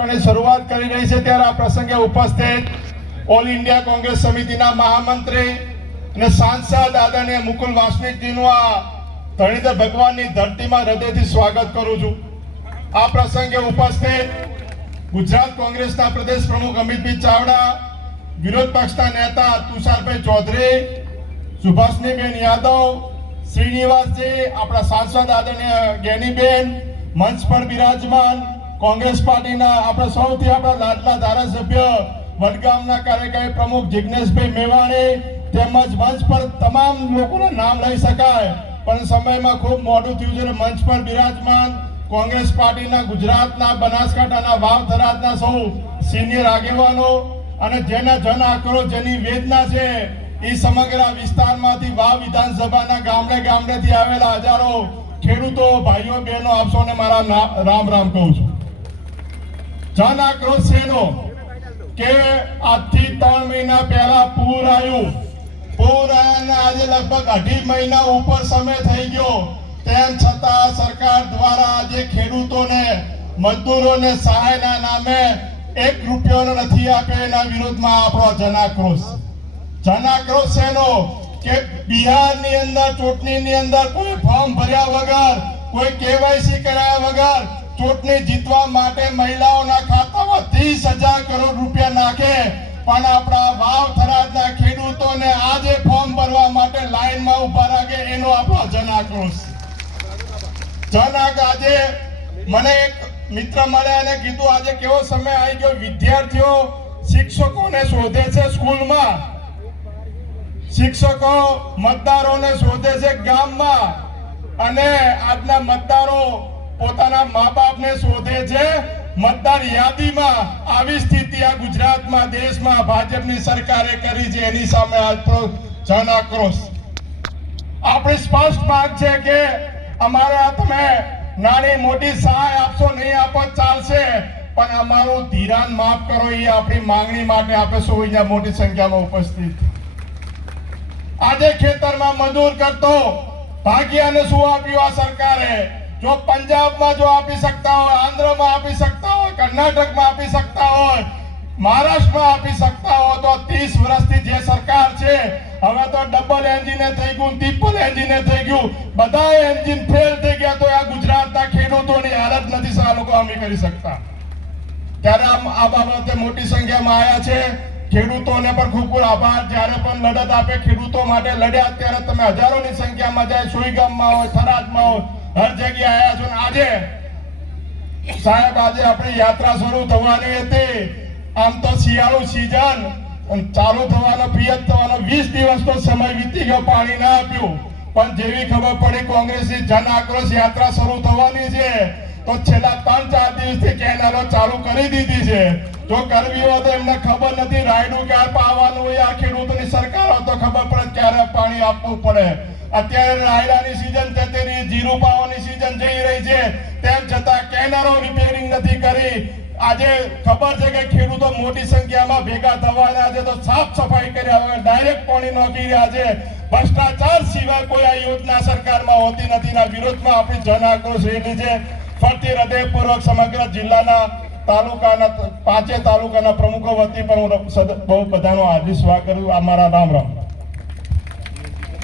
સત્રની શરૂઆત કરી રહી છે ત્યારે આ પ્રસંગે ઉપસ્થિત ઓલ ઇન્ડિયા કોંગ્રેસ સમિતિના મહામંત્રી અને સાંસદ આદરણીય મુકુલ વાસનિકજીનું આ ધરણીધર ભગવાનની ધરતીમાં હૃદયથી સ્વાગત કરું છું। આ પ્રસંગે ઉપસ્થિત ગુજરાત કોંગ્રેસના પ્રદેશ પ્રમુખ અમિતભાઈ ચાવડા, વિરોધ પક્ષના નેતા તુષારભાઈ ચૌધરી, સુભાષનીબેન યાદવ, શ્રીનિવાસજી, આપણા સાંસદ આદરણીય જ્ઞાનીબેન, મંચ પર બિરાજમાન કોંગ્રેસ પાર્ટીના આપણા સૌથી આપણા લાડલા ધારાસભ્ય વડગામના કાર્યકારી પ્રમુખ જિગ્નેશભાઈ મેવાણી, તેમજ મંચ પર તમામ લોકોના નામ લઈ શકાય પણ સમયમાં ખૂબ મોડું થયું છે। મંચ પર બિરાજમાન કોંગ્રેસ પાર્ટીના ગુજરાતના, બનાસકાંઠાના, વાવ થરાદના સૌ સિનિયર આગેવાનો અને જેના જન આક્રોશ, જેની વેદના છે એ સમગ્ર વિસ્તારમાંથી વાવ વિધાનસભાના ગામડે ગામડેથી આવેલા હજારો ખેડૂતો ભાઈઓ બહેનો, આપ સૌને મારા રામ રામ કહું છું। જન આક્રોશ શેનો કે આજથી 3 મહિના પહેલા પૂર આવ્યું અને આજે લગભગ 2.5 મહિના ઉપર સમય થઈ ગયો, તેમ છતાં સરકાર દ્વારા આજે ખેડૂતોને, મજદૂરોને સહાયના નામે 1 રૂપિયો નથી આપ્યો। એના વિરોધમાં આપણો જન આક્રોશ શેનો કે બિહારની અંદર ચૂંટણીની અંદર કોઈ ફોર્મ ભર્યા વગર, કોઈ કેવાયસી કરાયા વગર ચૂંટણી જીતવા માટે મહિલાઓના ખાતામાં 30,000 કરોડ રૂપિયા નાખે, પણ આપણા વાવ થરાદના ખેડૂતોને આજે ફોર્મ ભરવા માટે લાઈનમાં ઉભા રાખે, એનો આપણો જન આક્રોશ। આજે મને એક મિત્ર મળ્યા અને કીધું આજે કેવો સમય આવી ગયો, વિદ્યાર્થીઓ શિક્ષકોને શોધે છે સ્કૂલમાં, શિક્ષકો મતદારોને શોધે છે ગામમાં, અને આજના મતદારો પોતાના મા બાપને શોધે છે મતદાર યાદીમાં। આવી સ્થિતિ આ ગુજરાતમાં, દેશમાં ભાજપની સરકારે કરી છે, એની સામે આજનો જન આક્રોશ। આપણી સ્પષ્ટ માંગ છે કે અમારે તમે નાની મોટી સહાય આપશો, નહીં આપો ચાલશે, પણ અમારું ધિરાણ માફ કરો, એ આપણી માંગણી માટે આપે સૌ અહીંયા મોટી સંખ્યામાં ઉપસ્થિત। આજે ખેતરમાં મજૂર કરતો ભાગ્યાને શું આપ્યું આ સરકારે? જો પંજાબમાં જો આપી શકતા હોય, આંધ્રમાં આપી શકતા હોય, કર્ણાટકમાં આપી શકતા હોય, મહારાષ્ટ્રમાં આપી શકતા હોય, તો 30 વર્ષથી જે સરકાર છે હવે તો ડબલ એન્જિને થઈ ગયું, ટ્રિપલ એન્જિને થઈ ગયું, બધા એન્જિન ફેલ થઈ ગયા, તો આ ગુજરાતના ખેડૂતોની હાલત નથી આ લોકો અમે કરી શકતા। ત્યારે આ બાબતે મોટી સંખ્યામાં આવ્યા છે ખેડૂતોને પણ ખૂબ ખૂબ આભાર। જ્યારે પણ લડત આપે ખેડૂતો માટે લડ્યા, ત્યારે તમે હજારોની સંખ્યામાં જાય, સુઈગામમાં હોય, થરાદમાં હોય, હર જગ્યાએ આવ્યા છો। આજે સાહેબ આજે આપણી યાત્રા શરૂ થવાની હતી, આમ તો શિયાળુ સિઝન ચાલુ થવાનો, પિયત થવાનો 20 દિવસનો સમય વીતી ગયો, પાણી ના આપ્યું, પણ જેવી ખબર પડી કોંગ્રેસની જન આક્રોશ યાત્રા શરૂ થવાની છે તો છેલ્લા 3-4 દિવસથી કેનાલો ચાલુ કરી દીધી છે। જો કરવી હોય તો એમને ખબર નથી રાયડું ક્યારે પાવાનું હોય, આ ખેડૂતોની સરકાર હોય તો ખબર પડે ક્યારે પાણી આપવું પડે। અત્યારે રાયડાની સીઝન જતી રહી, જીરું પાવાની સીઝન જઈ રહી છે, તેમ છતાં કેનારો રિપેરિંગ નથી કરી। આજે ખબર છે કે ખેડૂતો મોટી સંખ્યામાં ભેગા થવાના છે, તો સાફ સફાઈ કર્યા વગર ડાયરેક્ટ પાણી નોખી રહ્યા છે। ભ્રષ્ટાચાર સિવાય કોઈ આ યોજના સરકારમાં હોતી નથી। ના વિરોધમાં આપણી જન આક્રોશ રેલી છે। ફરીથી હૃદયપૂર્વક સમગ્ર જિલ્લાના તાલુકાના 5 તાલુકાના પ્રમુખો વતી પણ હું બહુ બધાનો હાર્દિક સ્વાગત કરું। અમારા રામ રામ।